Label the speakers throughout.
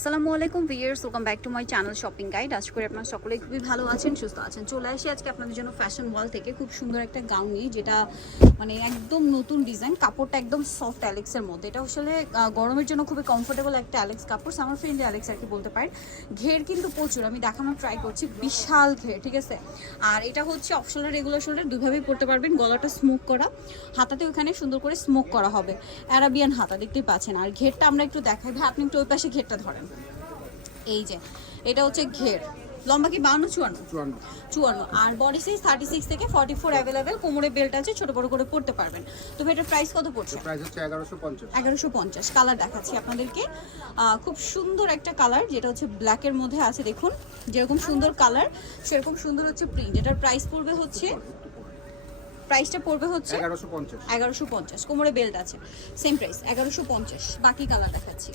Speaker 1: আসসালামু আলাইকুম viewers welcome back to my channel shopping guide আজ করে আপনারা সকলেই খুবই ভালো আছেন, সুস্থ আছেন। চলে আসি আজকে আপনাদের জন্য ফ্যাশন ওয়াল থেকে। খুব সুন্দর একটা গাউন যেটা মানে একদম নতুন ডিজাইন কাপড়টা একদম সফট অ্যালেক্সের মধ্যে। এটা আসলে গরমের জন্য খুবই কমফোর্টেবল একটা অ্যালেক্স কাপড়। সামার ফ্রেন্ডলি অ্যালেক্স আর কি বলতে পারেন। ঘের কিন্তু প্রচুর। আমি দেখানোর ট্রাই করছি, বিশাল ঘের, ঠিক আছে? আর এটা হচ্ছে অপশনাল রেগুলার শোল্ডার দুইভাবেই পড়তে পারবেন। গলাটা স্মোক করা। হাতাতে ওখানে সুন্দর করে স্মোক করা হবে। অ্যারাবিয়ান হাতা, দেখতেই পাচ্ছেন। আর ঘেরটা আমরা একটু দেখাই। ভাই, আপনি একটু ওই পাশে ঘেরটা ধরেন। এই যে এটা হচ্ছে ঘের। লম্বা কি বাউন্ন চুয়ান্ন?
Speaker 2: চুয়ান্ন।
Speaker 1: চুয়ান্ন। আর বডি সাইজ থার্টি সিক্স থেকে ফর্টি ফোর অ্যাভেলেবেল কোমরে বেল্ট আছে ছোট বড় করে পড়তে পারবেন। তবে এটার প্রাইস কত পড়ছে?
Speaker 2: প্রাইস হচ্ছে এগারোশো পঞ্চাশ।
Speaker 1: এগারোশো পঞ্চাশ। কালার দেখাচ্ছি আপনাদেরকে। খুব সুন্দর একটা কালার যেটা হচ্ছে ব্ল্যাকের মধ্যে আছে দেখুন। যেরকম সুন্দর কালার সেরকম সুন্দর হচ্ছে প্রিন্ট এটার প্রাইস পড়বে হচ্ছে প্রাইসটা পড়বে হচ্ছে
Speaker 2: এগারোশো পঞ্চাশ।
Speaker 1: এগারোশো পঞ্চাশ। কোমরে বেল্ট আছে। সেম প্রাইস এগারোশো পঞ্চাশ। বাকি কালার দেখাচ্ছি।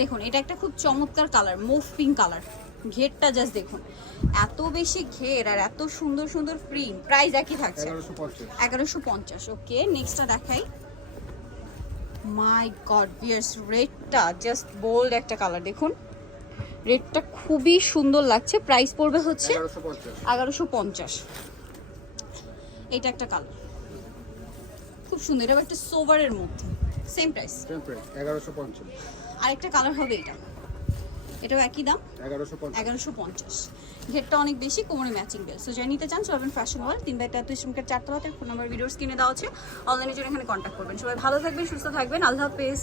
Speaker 1: দেখুন এটা একটা খুব চমৎকার কালার মুভ পিঙ্ক কালার ঘেরটা জাস্ট দেখুন। এত বেশি ঘের আর এত সুন্দর সুন্দর প্রিন্ট প্রাইস একই থাকছে।
Speaker 2: এগারোশো পঞ্চাশ।
Speaker 1: ওকে নেক্সটটা দেখাই। মাই গড বিয়ার্স রেডটা জাস্ট বোল্ড একটা কালার দেখুন। রেডটা খুবই সুন্দর লাগছে প্রাইস পড়বে হচ্ছে
Speaker 2: এগারোশো পঞ্চাশ।
Speaker 1: এটা একটা কালার খুব সুন্দর এটা একটা সোভারের মধ্যে। সেম প্রাইস
Speaker 2: সেম প্রাইস এগারোশো পঞ্চাশ।
Speaker 1: আরেকটা কালার হবে এটা। এটাও একই দাম।
Speaker 2: এগারোশো পঞ্চাশ।
Speaker 1: ঘেরটা অনেক বেশি কোমরে ম্যাচিং বেল সো যাই নিতে চান সোভেন ফ্যাশন ওয়াল তিন বাই তেত্রিশ মিটার চারতলাতে ফোন নাম্বার ভিডিওস কিনে দেওয়া আছে। অনলাইনের জন্য এখানে কন্ট্যাক্ট করবেন। সবাই ভালো থাকবেন সুস্থ থাকবেন। আল্লাহ হাফেজ।